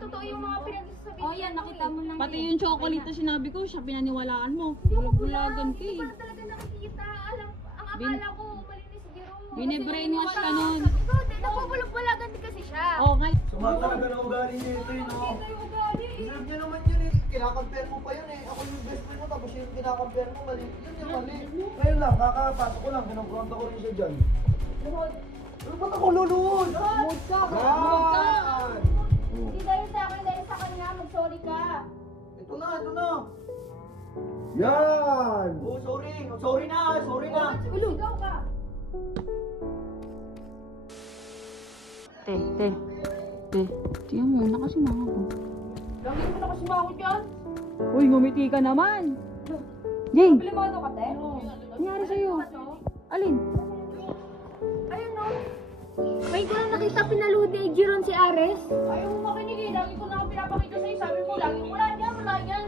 totoo yung mga pinagsasabi. Oh, yan, nakita mo na. Pati yung chocolate na sinabi ko, siya pinaniwalaan mo. Hindi ako Bulag-bulagan ka Hindi eh. ko na talaga nakikita. Ang akala ko, malinis si Jerome. Bine-brainwash ka nun. Ikaw, nagpupulog-bulagan din kasi siya. Oh, ngay. Sumatalaga na ugali niya ito eh, no? Hindi kayo ugali. Deserve niya naman yun eh. Kinakampare mo pa yun eh. Ako yung best friend mo, tapos yung kinakampare mo, mali. Yun yung mali. Ngayon lang, kakapasok ko lang, kinampranta ko rin siya dyan. Ano ba't ako luluhod? Mood ka. Yan! Hindi dahil sa akin, dahil sa kanya, mag-sorry ka. Ito na, ito na. Yan! Oh, sorry. Sorry na, sorry na. Sigaw ka. Te, tiyan mo na kasi mga ko. Lagi mo na kasi makakot yan. Uy, ngumiti ka naman. Jing, Pilimado ka, te? nangyari sa'yo? Alin? Ayun, no? May ko lang nakita pinalood ni Jiron si Ares. Ayaw mo makinig eh. Lagi ko na ako pinapakita sa'yo. Sabi mo, lagi wala yan.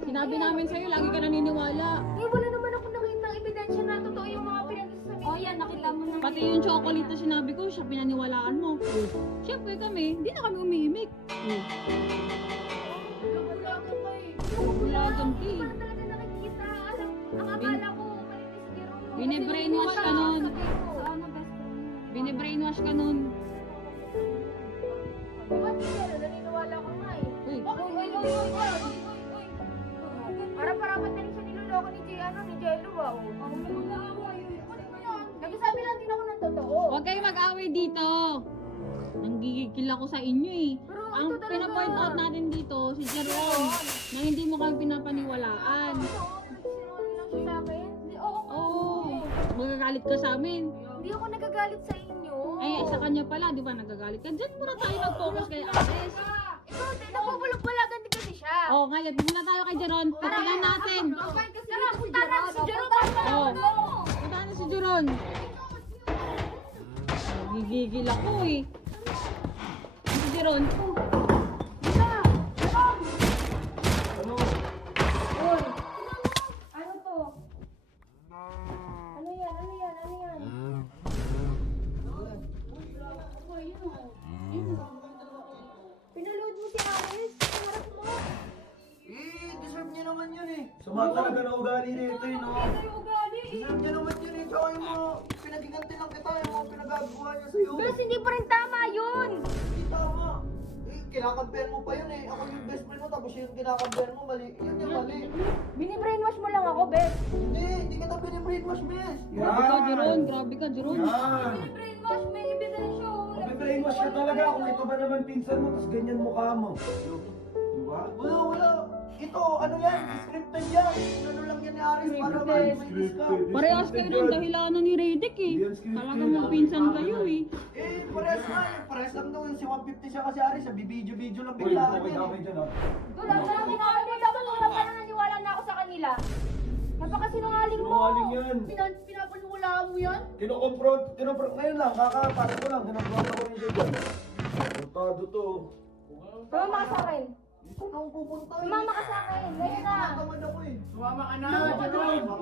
Sinabi namin sa'yo, lagi ka naniniwala. Eh, wala naman ako nakita ng ebidensya na totoo yung mga pinagsasabi. Oh, yan, nakita mo na. Pati yung chocolate na sinabi ko, siya pinaniwalaan mo. Siyempre kami, hindi na kami umihimik. Bulagan ka eh. Bulagan ka eh. Hindi ko na talaga nakikita. Ang akala ko, malinis si Jerome. Bine-brainwash ka nun. Sana best friend. Bine-brainwash ka nun. Ba't hindi na naniniwala ko nga eh. Uy, Para-parapat na rin siya niloloko ni Jello ah. Nagsasabi lang din ako ng totoo. huwag kayo mag-away dito. Nanggigigil ako sa inyo eh. Pero Ang ito talaga. pinapoint out natin dito, si Jerome, na hindi mo kami pinapaniwalaan. Nagsinungaling lang siya sa akin. Oo, magagalit ka sa amin. Hindi ako nagagalit sa inyo. Eh, sa kanya pala, di ba nagagalit ka? Diyan muna tayo mag-focus kay Ares. Ikaw, napupulog-bulagan din kasi siya. Oh, ngayon, muna tayo kay Jeron. Patigan natin. Tara, punta na si Jerome. Oh, punta na si Jeron. Nagigigil ako eh. Si Jeron. Ano? Ano to? Ano yan? Ano yan? Ano yan? Pinaload mo si Ares. Harap mo. Eh, deserve niya naman yun eh. Sumatalaga na ugali na ito eh, no? Kayo ugali. Deserve niya naman yun eh. Tsaka yung mga pinagiganti lang kita, yung mga pinagagawa niya sa'yo. Pero hindi pa rin tama yun. Hindi tama. Eh, kinakampare mo pa yun eh. Ako yung best friend mo, tapos yung kinakampare mo, mali. Yun yung mali. Binibrainwash mo lang ako, Beth. Hindi kita pinibrainwash, miss. Grabe ka, Jeron. Grabe ka, Jeron. Yan. Binibrainwash, may ebidensya. Mapibrainwash ka talaga kung ito ba naman pinsan mo, tapos ganyan mukha mo. Diba? Wala, wala. Ito, ano yan? Scripted yan. Ano lang yan ni Aris para ma-release ka. Parehas kayo ng dahilanan ni Redick eh. Talagang magpinsan kayo eh. Eh, parehas nga eh. Parehas lang daw yung si 150 siya kasi Aris. Sa bibidyo-video lang biglaan yan eh. Wala na lang ginagawa ko. Wala pa na naniwala na ako sa kanila. Napakasinungaling mo. Sinungaling yan. Pinapaniwala mo yan? Kinoconfront ngayon lang, kakapasok ko lang, kinoconfront ako rin siya dyan. Portado to. Sumama ka sa akin. Ito na akong pupunta eh. Sumama ka sa akin. Ngayon na. Nakakamad ako eh. Sumama ka na.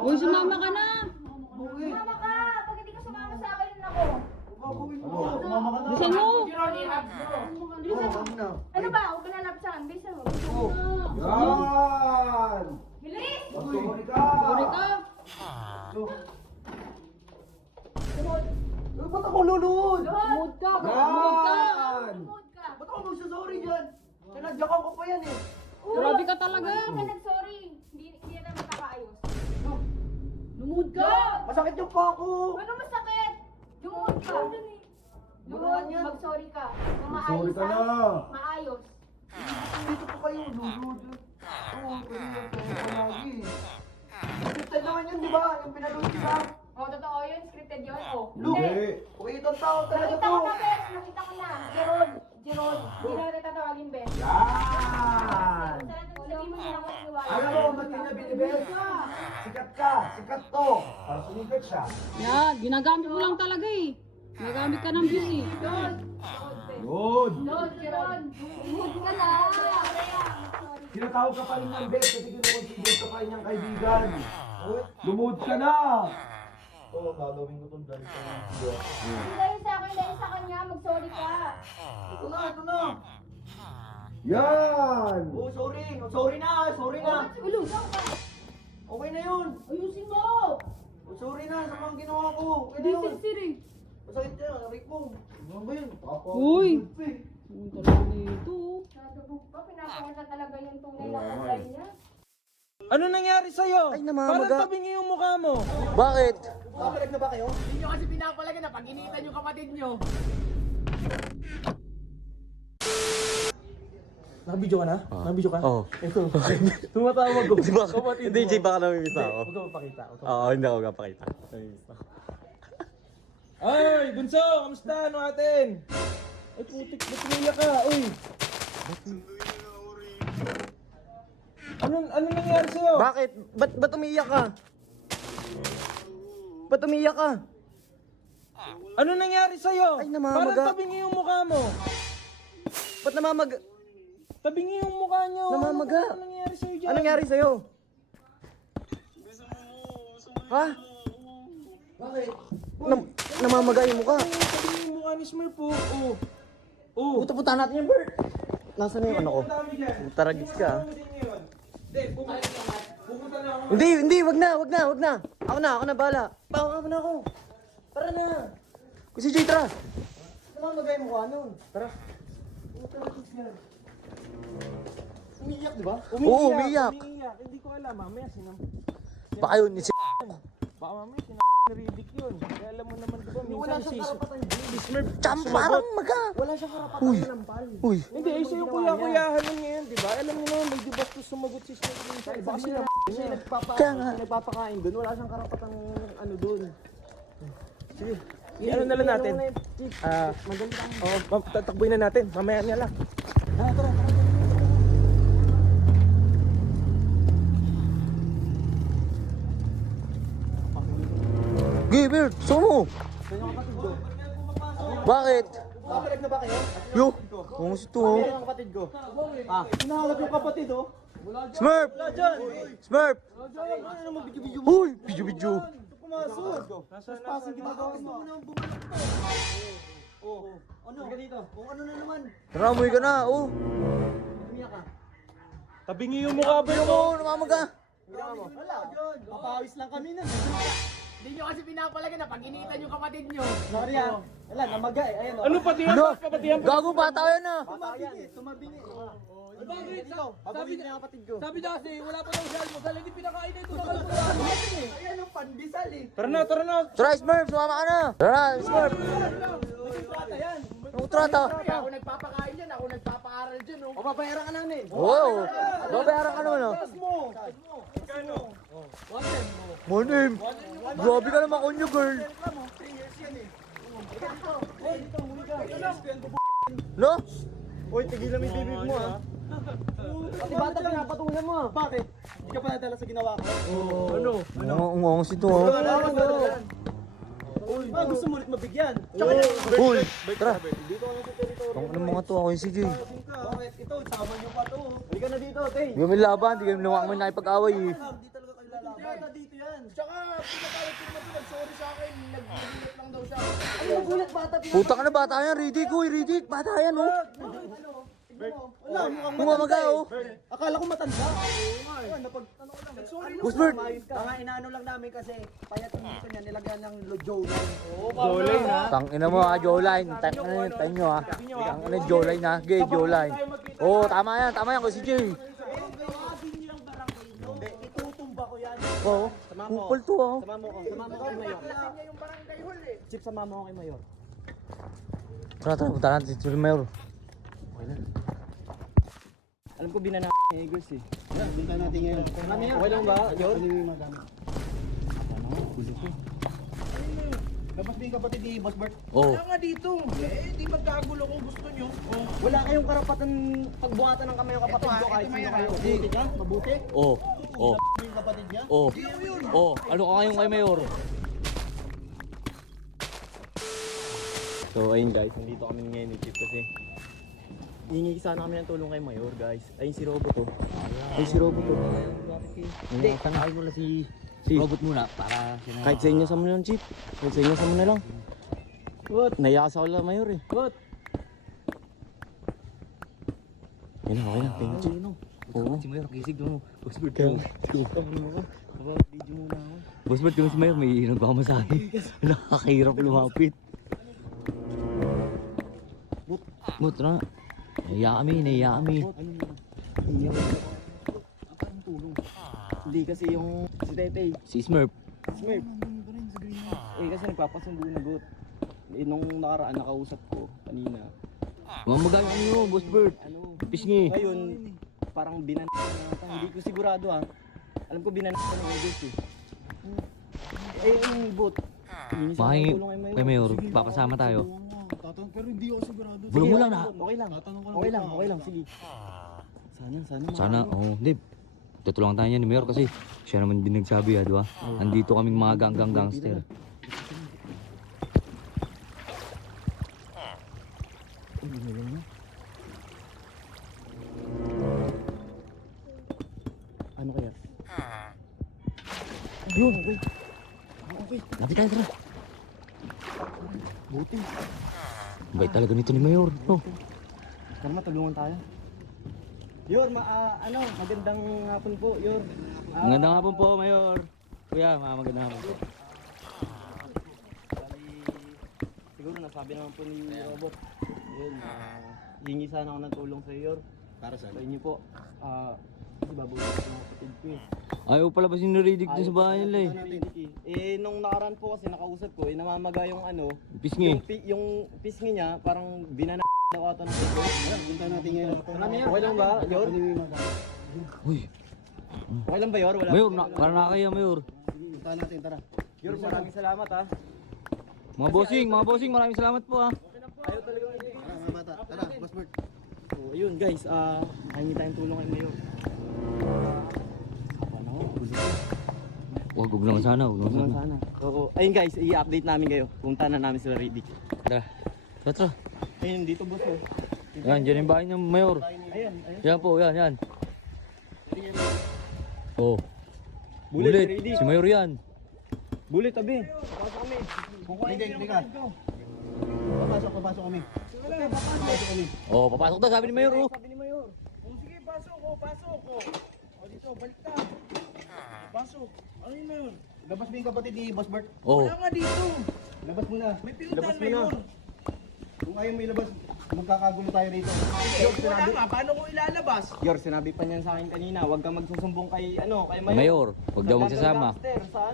Uy, sumama ka na. Bakit? Sumama ka. Pag hindi ka sumama sa akin, ako. Gagawin mo. Sumama ka na. Bilisan mo. Sumama na. Ano ba? Huwag ka na lapit sa akin. Bisa mo. Oh. Yan! Bilis! Sorry ka! Sorry ka. Ba't ako lulod? Mood ka. Yan! Mood ka. Ba't ako magsasorry dyan? Sinadyakan ko pa yan eh. Grabe ka talaga. Hindi ka nag-sorry. Hindi na magkakaayos. Lumod ka. Masakit yung pa ako. Ano masakit? Lumuhod ka. Lumuhod, mag-sorry ka. Nang Sorry maayos ka na. Maayos. Dito po kayo, lulod. Oo, kaya lagi. Scripted naman yun, di ba? Yung pinaload kita. Oh, totoo yun. Scripted yun. Oh. Look! Okay, itong tao talaga Nakita to. ko na, Bes. Nakita ko na. Jeron. Hindi na kita tawagin, Bes. Yan! Sabi mo niya ako naniwala. Alam mo, ba't yun na binibes? Sikat ka, sikat to. Para sumikat siya. Yeah, ginagamit mo lang talaga eh. Ginagamit ka ng views eh. Good! Lord, Jeron. Mood ka na. Tinatawag ka pa rin ng best kasi kinukonsider ka pa rin niyang kaibigan. Lumuhod ka na! Oo, gagawin ko itong dahil sa Hindi dahil sa akin, dahil sa kanya. Mag-sorry ka. Ito na, ito na! Yan! Oh, sorry. Oh, sorry na. Sorry na. Ulo, saan ka? Okay na yun. Ayusin mo! Oh, sorry na sa mga ginawa ko. Okay na Hindi yun. sincere eh. Masakit yan. Aray ko. Ano ba yun? Papa. Uy! Ang talaga nito. Nadubog pa, pinapakita talaga yung tunay na kulay niya. Ano nangyari sa'yo? Ay, namamaga. Parang tabingi yung mukha mo. Bakit? Kakalag na ba kayo? Hindi nyo kasi pinapalaga na pag-initan yung kapatid nyo. Nakabidyo ka na? Nakabidyo ka? Oo. Ito. Tumatawag ko. Di ba? Kapatid Hindi, mo. Jay, baka namimiss ako. Huwag ka mapakita. Oo, hindi ako kapakita. Namimiss ako. Ay, Bunso! Kamusta? Ano atin? Ay, putik. Ba't umiyak ka? Uy! Ano nangyari sa'yo? Bakit? Ba't umiiyak ka? Ba't umiiyak ka? Ano nangyari sa'yo? Ay, namamaga. Parang tabingi yung mukha mo. Ba't namamaga? Tabingi yung mukha nyo. Namamaga. Ano nangyari sa'yo dyan? Anong nangyari sa'yo? Ha? Bakit? Namamaga yung mukha. Ay, tabingi yung mukha ni Smurf po. Oh. Oh. Puta natin yung bird. Nasaan na yung ano ko? Ang dami dyan. Taragis ka. Ano din yun? Hindi, pupunta na ako. Hindi, wag na. Ako na bahala. Ako na ako. Tara na. Kung si Jay, tara. Namamaga yung mukha nun. Tara. Umiiyak, di ba? Oo, umiiyak. Hindi ko alam. Mamaya Baka yun, si baka mamaya Riddick yun. Kaya alam mo naman diba, Wala minsan siyang si karapatan. Tsam, parang maga. Wala siyang karapatan. Uy. Lampal. Uy. Hindi, isa yung kuya-kuyahan nun ngayon, di ba? Alam mo naman, may dibastos sumagot si Smurf minsan. Baka sila Kasi Kaya nga. nagpapakain doon. Wala siyang karapatan ano doon. Sige. ano na lang natin. Tatakboy na natin. Mamaya niya lang. Gilbert, sumo. Bakit? Kakalag na ba kayo? Yo, kung si to. Ano ang kapatid ko? Hinahanap yung kapatid oh. Smurf! Smurf! Ano naman video-video mo? Uy, video. Pumasok. Pasang ginagawa mo. Ano? Sige dito. Kung ano na naman. Tara, umuwi ka na, oh. Umiyak ka. Tabingi yung mukha ba yun? Oo, namamaga. Wala. Papawis lang kami nun. Hindi nyo kasi pinapalaga na pag-initan yung kapatid nyo. Sorry ah. Wala, namaga eh. Ayun oh. Ano pati yan? Ano? Kapatihan pa. Gago bata yan ah. Tumabingi. Bakit dito? Sabi niya kapatid ko. Sabi na kasi, wala pa daw siya almusal, hindi pinakain na ito ng Ayan ang pandesal eh. Tara na. Tara, Smurf, sumama ka na. Tara, Smurf. Kontrata yan. Anong trata? Kaya ako nagpapakain dyan, ako nagpapaaral dyan. Oh. O papayaran ka namin. Oo. Babayaran ka naman, oh. Monim. Grabe ka naman konyo, girl. No? Uy, tigilan mo yung bibig mo ah. Pati bata pinapatulan mo ah. Bakit? Hindi ka pa nadala sa ginawa ko. Ano? Ungong si to, oh. Gusto mo ulit mabigyan. Uy, tara. Tong ng mga to, ako yung si Jay. Bakit? Ito, sama niyo pa to. Hindi ka na dito, Tay. Hindi kami laban, hindi kami naman nakipag-away eh. Hindi talaga kayo lalaban. Hindi dito yan. Tsaka, pinatawag ko naman nag-sorry sa akin, nag-gulat lang daw siya. Ano yung gulat bata? Puta ka na, bata yan, Riddick, uy, Riddick, bata yan, oh. Wala, mukhang Bumamaga, oh. Akala ko matanda. Ayun, napag... Sorry Boss Bert. Tanga, inaano lang namin kasi payat yung dito niya, nilagyan ng Jolene. Jolay na. Tangina mo ha, Jowline. Tayo nyo ha. Tangina Jowline ha. Gay, Jowline. Oo, tama yan kung si Jay. Hindi, itutumba ko yan. Oo, kupal to ha. Sama mo ko kay Mayor. Chip, sama mo ko kay Mayor. Tara, punta natin si Mayor. Alam ko binana ni Eagles eh. Yeah, binta natin ngayon. Okay lang ba? Mayor? Labas din kapatid ni Boss Bert. Oo. Kaya nga dito, di magkagulo kung gusto nyo. Wala kayong karapatan pagbuhatan ng kamay yung kapatid ko kahit sino kayo. Mabuti ka? Mabuti? Oo. Oo. Yung kapatid niya? Oo. Oo. Ano ka ngayon kay Mayor? So ayun guys, nandito kami ngayon ni Chip kasi hihingi sana kami ng tulong kay Mayor guys. Ayun si Robot oh. Ayun si Robot oh. Hindi, tangain mo na si Robot muna para kahit sa inyo sa mo na lang Chip. Kahit sa inyo sa mo na lang. What? Naiyak sa wala Mayor eh. What? Okay lang. Thank you. Oo. Si Mayor, kisig mo. Boss Bird, Video muna ako. Boss Bird, kung si Mayor, may nagmamasahe. Nakakahirap lumapit. Bot, tara. Naiya kami. Hindi kasi yung si Tetey. Si Smurf. Smurf. Kasi nagpapasundo na gut. Nung nakaraan nakausap ko kanina. Mamagay ano, Boss Bird. Pisngi. Ngayon, parang binan hindi ko sigurado ha. Alam ko binan ng August eh. Yung boot. Maki, kay Mayor, papasama tayo. Pero hindi ako sigurado. Bulong mo lang na. Okay lang, sige. Sana, hindi. Tutulungan tayo niya ni Mayor kasi siya naman din nagsabi di ba? Nandito kaming mga ganggang gangster. Ano kaya? Yun! Lapit tayo, tara! Buti. Bait talaga nito ni Mayor. Oh. Tara matulungan tayo. Yor, magandang hapon po, Yor. Magandang hapon po, Mayor. Kuya, magandang hapon po. Siguro nasabi naman po ni Robot. Yun, hingi sana ako ng tulong sa iyo, Yor. Para sa inyo po. Kasi babuhin ko ng kapatid ko eh. Ayaw pala ba sinuridig dun sa bahay nila Nung nakaraan po kasi nakausap ko, namamaga yung Pisngi. yung pisngi niya, parang binana daw ata ng ito. Punta natin ngayon. Okay lang ba, Yor? Uy, Okay lang ba, Yor? Wala. Mayor, para nakakaya, Mayor. Punta natin, tara. Yor, maraming salamat ha. Mga bossing, maraming salamat po ha. Ayaw talaga hindi. Tara, Boss Bert. So, ayun guys, hingi tayong tulong kay Mayor. Huwag naman sana, Sana. Oo. Ayun guys, i-update namin kayo. Punta na namin sila ready. Tara, tara. Ayun, dito boss oh. Yan, dyan yung bahay ng Mayor. Ayan. Yan po, yan. Oh. Bullet, Bullet, ready. si Mayor yan. Bullet, tabi. Pasok kami. Kukuhain ko yung kapatid ko. Papasok kami. Papasok kami. Oh, papasok daw, sabi ni Mayor oh. Sabi ni Mayor. Sige, pasok ko. O dito, balik ka. Pasok. Ano yun, Mayor? Labas mo yung kapatid ni Boss Bert. Oh. Wala nga dito. Labas mo na. May pinuntahan, Labas mo na. Mayor. Kung ayaw mo ilabas, magkakagulo tayo rito. Wala nga, paano ko ilalabas? Yor, sinabi pa niyan sa akin kanina, huwag kang magsusumbong kay kay Mayor. Mayor, huwag daw magsasama. Gangster, sa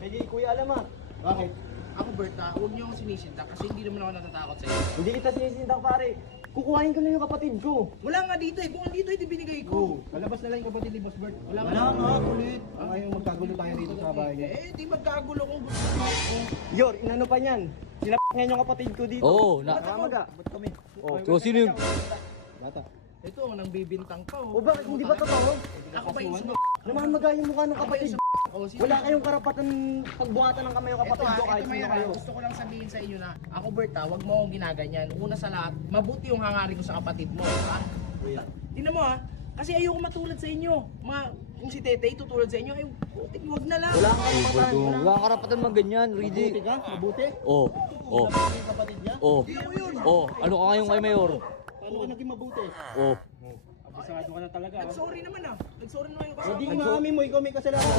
kay Kuya Alama. Bakit? Ako, Berta, huwag niyo akong sinisinta kasi hindi naman ako natatakot sa iyo. Hindi kita sinisindang pare. Kukuhain ko na yung kapatid ko. Wala nga dito eh. Kung andito, hindi binigay ko. Lalabas na lang yung kapatid ni Boss Bert. Wala nga, ulit. Ang ayaw magkagulo tayo rito sa bahay niya. di magkagulo kung gusto mo. Yor, inano pa niyan? Sinapakyan yung kapatid ko dito. Oo, Nakamaga. Ba't kami? Oh. So, sino yung... Bata. Ito, nang bibintang pa O bakit hindi ba totoo? Ako ba yung sino? Namamaga yung mukha ng kapatid. Oh, sino? Wala kayong karapatan pagbuhatan ng kamay yung kapatid ko kahit sino kayo. Gusto ko lang sabihin sa inyo na ako, Berta, wag mo akong ginaganyan. Una sa lahat, mabuti yung hangarin ko sa kapatid mo. Ha? Tingnan mo ha. Kasi ayoko matulad sa inyo. Kung si Tetey tutulad sa inyo, putik, wag na lang. Wala kang karapatan. Wala kang karapatan mag ganyan, Mabuti Ridi. ka? Mabuti? Oh, Yung kapatid niya? ano ka ngayon kay Mayor? Paano ka naging mabuti? Oh, Nag-sorry naman ah. Nag-sorry naman yung Hindi kasama ko maamin mo, ikaw may kasalanan.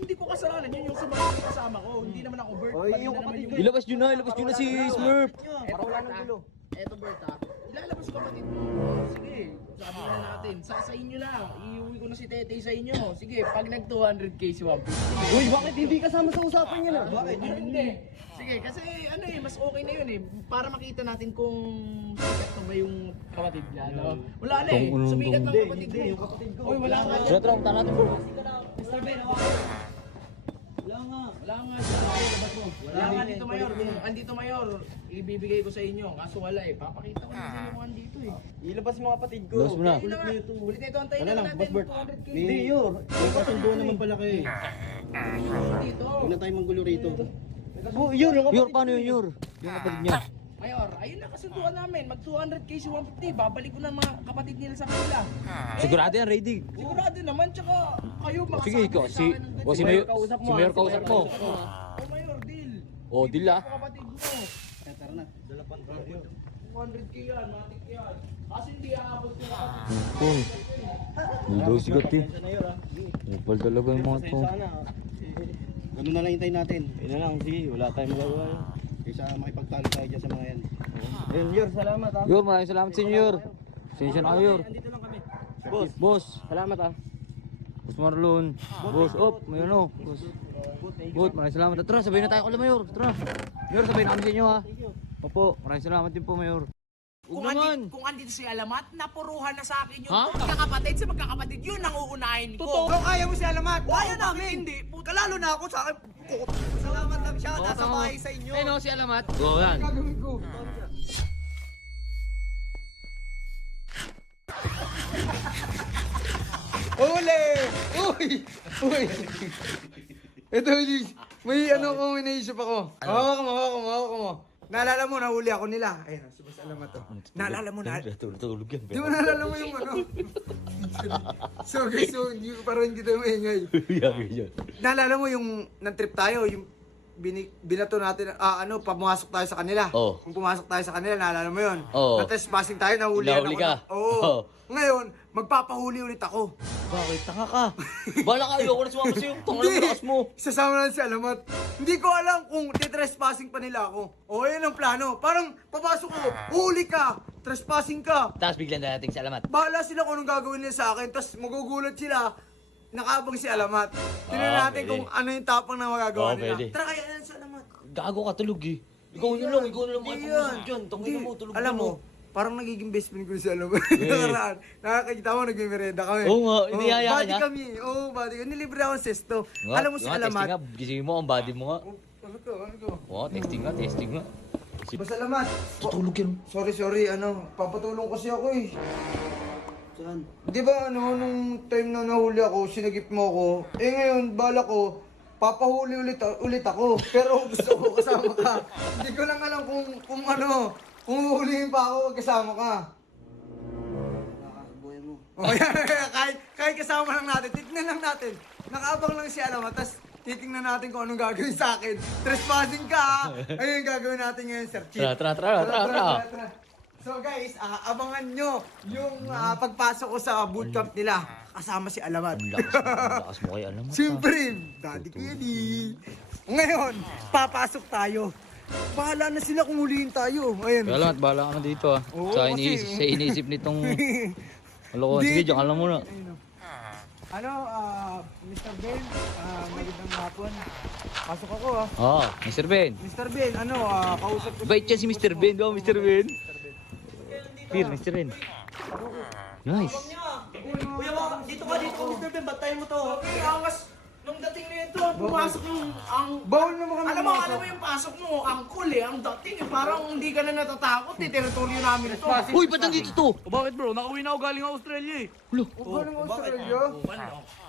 Hindi ko kasalanan yun yung sumagot yung kasama ko. Hindi naman ako, Bert. Oy, Mali yung na naman kapatid yung- ko. ilabas nyo na si Smurf. Para wala nang gulo. Eto, Berta. Ilalabas ko kapatid mo. Sige, sabi na natin. Sa inyo lang. Iuwi ko na si Tetey sa inyo. Sige, pag nag 200k si 150. Uy, bakit hindi kasama sa usapan niya na? Bakit? Hindi. Sige, kasi mas okay na yun eh. Para makita natin kung sikat na ba yung kapatid niya. No? Wala na eh. Kung anong- Sumikat ng Hindi, kapatid hindi, mo. yung kapatid ko. Uy, wala nga. Tara, punta natin bro. Wala nga. Wala nga dito, Mayor. Kung andito, Mayor, ibibigay ko sa inyo. Kaso wala eh. Papakita ko na sa inyo kung andito eh. Ilabas mo kapatid ko. Ilabas mo na. Ulit na ito. Ulit na ito. Antayin Wala lang lang, natin. Boss Bert. 200k. Hindi, Yor. May kasundo naman pala kayo eh. Dito. Huwag na tayo manggulo rito. Yun, yung Yor, paano yun, Yor? Yung kapatid niya. Mayor, ayun na kasunduan namin. Mag 200k si 150. Babalik ko na mga kapatid nila sa kanila. Sigurado yan, ready. Sigurado naman. Tsaka kayo makasabi Sige, ikaw, sa akin ng ganyan. si Mayor kausap mo. Oh, Mayor, deal. Oh, deal ah. Kapatid mo. Tara na. 200k yan, matik yan. Kasi hindi aabot ko na. Kung. Hindi sigat eh. Pasensya na Yor ah. Kapal talaga yung mga to. Pasensya na. Ganun na lang hintayin natin. Yun na lang, sige, wala tayong magagawa. Kaysa makipagtalo tayo dyan sa mga yan. Ayun, Yor, salamat ah. Yor, maraming salamat sa inyo, Yor. Pasensya na kayo, Yor. Andito lang kami. Boss. Salamat ah. Boss Marlon. Boss, may ano. Boss. Boss, maraming salamat. Tara, sabihin na tayo kay Mayor. Tara. Mayor, sabihin na kami sa inyo ha. Opo, maraming salamat din po, Mayor. Kung andito si Alamat, napuruhan na sa akin yun. Ha? Magkakapatid sa magkakapatid, yun ang uunahin ko. Totoo? Kung kaya mo si Alamat, kaya Bakit namin. hindi? Kalalo na ako sa akin. Salamat lang siya, nasa bahay sa inyo. Ayun o, si Alamat. Oo, yan. Gagawin ko. Uli! Uy! Uy! Ito, Elise. May ano ko, may naisip ako. Hawak mo. Naalala mo, nahuli ako nila. Ayun, si Boss Alamat to. Naalala mo na. Tulog yan. Di mo naalala mo yung ano? So guys, so parang hindi tayo maingay. Naalala mo yung nang-trip tayo, yung binato natin, pamasok tayo sa kanila. Oo. Kung pumasok tayo sa kanila, naalala mo yun? Oo. Na-trespassing tayo, nahuli Nahuli ako. ka? Oo. Oo. Ngayon, magpapahuli ulit ako. Bakit? Tanga ka. Bala ka, ayoko na sumama sa'yo. Tanga lang lakas mo. Sasama na si Alamat. Hindi ko alam kung titrespassing pa nila ako. O, yan ang plano. Parang, papasok ko, huli ka, trespassing ka. Tapos biglang dadating si Alamat. Bahala sila kung anong gagawin nila sa akin, tapos magugulat sila. Nakabang si Alamat. Tingnan natin pwede. kung ano yung tapang na magagawa nila. Pwede. Tara, kaya yan si Alamat. Gago ka, tulog eh. Ikaw na lang makipumusok dyan. Tangin Hindi. mo, tulog Alam na mo, parang nagiging best friend ko si Alamat. Nakaraan. Nakakita mo, nagmimerenda kami. Oo nga, inihaya ka buddy niya? kami. Oo, buddy. Nilibre ako ng sesto. Nga, Alam mo si nga, Alamat. Testing nga, gisingin mo ang body mo nga. Ano to? Oo, testing nga. Basta Alamat. Tutulog yan. Sorry, papatulong kasi ako eh. Saan? Di ba nung time na nahuli ako, sinagip mo ako, ngayon, bala ko, papahuli ulit ako. Pero gusto ko kasama ka. Hindi ko lang alam kung huhulihin pa ako, kasama ka. Nakakabuhay mo. O yan, kahit kasama lang natin, titignan lang natin. Nakaabang lang si Alamat, tas titignan natin kung anong gagawin sa akin. Trespassing ka ha! Ayun yung gagawin natin ngayon, Sir Chief. Tara. So guys, abangan nyo yung pagpasok ko sa bootcamp nila. Kasama si Alamat. Lakas mo kay Alamat. Siyempre, daddy ko yan eh. Ngayon, papasok tayo. Bahala na sila kung hulihin tayo. Ayun. Kaya Alamat, bahala ka na dito ah. Oo, Sa kasi- iniisip nitong... Aloko, Hindi. sige, diyan ka lang muna. Mr. Ben, magandang hapon. Pasok ako ah. Oo, Mr. Ben. Mr. Ben, kausap ko. Bait yan si Mr. Ben, di ba Mr. Ben? Peer, Mr. Ben. Nice. Kuya mo, dito ka, Mr. Ben, bantayan mo to. Okay, angas. Nung dating na ito, pumasok yung Bawal naman kami alam mo yung pasok mo, ang cool eh, ang dating eh, parang hindi ka na natatakot eh, teritoryo namin ito. Uy, ba't nandito to? Bakit bro? Nakauwi na ako galing Australia eh. Huwag naman Australia.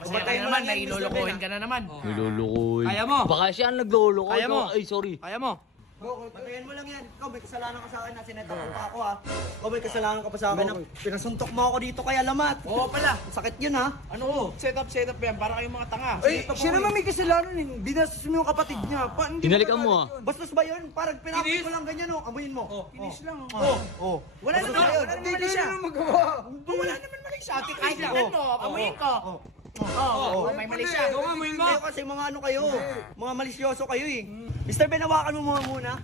Kasi kaya naman, nailolokohin ka na naman. Nilulukoy. Kaya mo? Baka siya ang naglulukoy. Kaya mo? Ay, sorry. Kaya mo? Bantayan mo lang yan. Ikaw, may kasalanan ka sa akin na sinetapan pa ako ha. Ikaw, may kasalanan ka pa sa akin na pinasuntok mo ako dito kay Alamat. Oo pala. Sakit yun ha. Ano? Setup yan para kayong mga tanga. Ay, siya naman may kasalanan eh. Binastos mo yung kapatid niya. Hindi Hinalikan mo ah. Bastos ba yun? Parang pinapay ko lang ganyan oh. Amuyin mo. Kinis lang. Wala Wala naman yun. naman Hindi mali ko siya. na magawa. Wala naman mali siya. Ate, kahit lang mo, amuyin ko. Oo, may mali siya. Kayo kasi mga ano kayo. Mga malisyoso kayo eh. Mr. Ben, hawakan mo muna.